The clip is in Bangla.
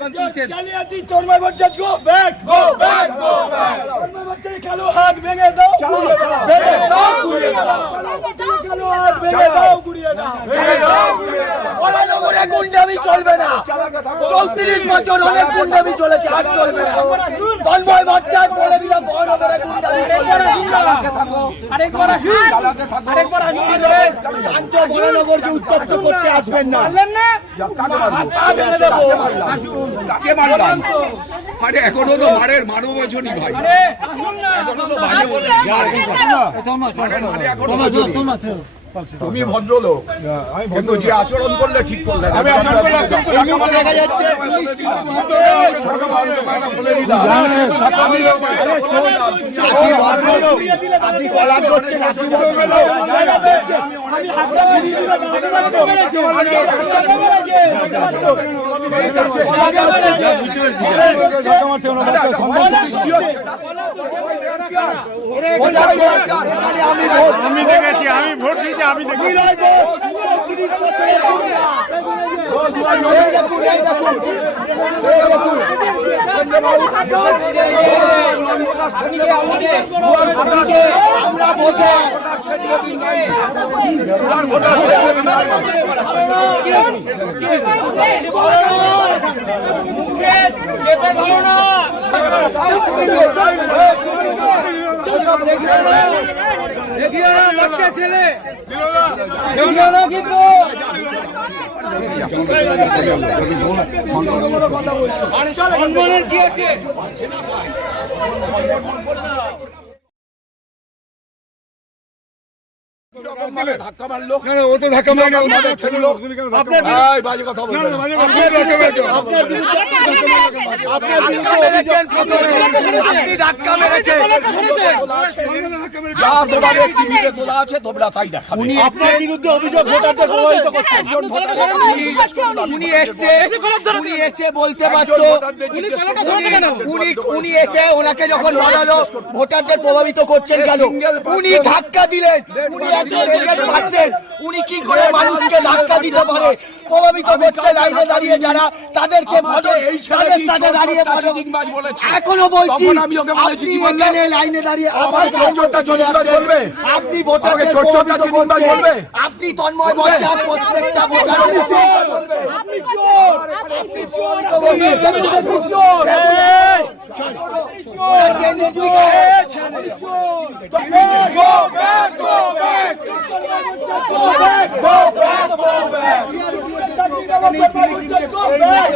স্লোগান তুলছেন জালিয়াতি Tanmoy Bachchan go back go back go back কালো হাত ভেঙে দাও গুড়িয়ে দাও। ভেঙে দাও গুড়িয়ে দাও। কালো হাত ভেঙে দাও গুড়িয়ে দাও। মহানগরে গুন্ডামি চলবে না। চৌত্রিশ বছর হলে গুন্ডামি চলেছে আর চলবে না। তন্ময় বাচ্চা বলে দিলাম মহানগরে গুন্ডামি চলবে না। শান্ত মহানগরকে উত্তপ্ত করতে আসবেন না কাকে মারলাম আরে এখনও তো মারের মানো বছরই ভাই এখনও তো ভালো মারের মানে এখনও বোঝোনি। তুমি ভদ্রলোক কিন্তু যে আচরণ করলে ঠিক করলে না। এই দেখেছি আমি ভোট দিতে আমি আমি দাঁড়াতে পারব না। আমি ভোট দিয়েছি ধাক্কা মারলো ও তো ধাক্কা মারলো বাজে কথা বলবে না। আপনি ধাক্কা মেরেছেন। যা তোমাদের টিভিতে তোলা আছে তোমরা তাই উনি আপনার বিরুদ্ধে অভিযোগ ভোটারদের প্রভাবিত করছেন উনি এসছে উনি এসে বলতে পারতো উনি উনি এসে ওনাকে যখন ভোটারদের প্রভাবিত করছেন কেন উনি ধাক্কা দিলেন উনি উনি কি করে মানুষকে ধাক্কা দিতে পারে প্রভাবিত করছে লাইনে দাঁড়িয়ে যারা তাদেরকে তাদের সাথে দাঁড়িয়ে? এখনও বলছি আপনি এখানে লাইনে দাঁড়িয়ে আবার চলে? আপনি ভোটারকে চিটিংবাজ করছেন। বলবে? আপনি তন্ময় প্রত্যেকটা আপনি চোর। আপনি চোর। আপনি চোর Go back, go back, go back.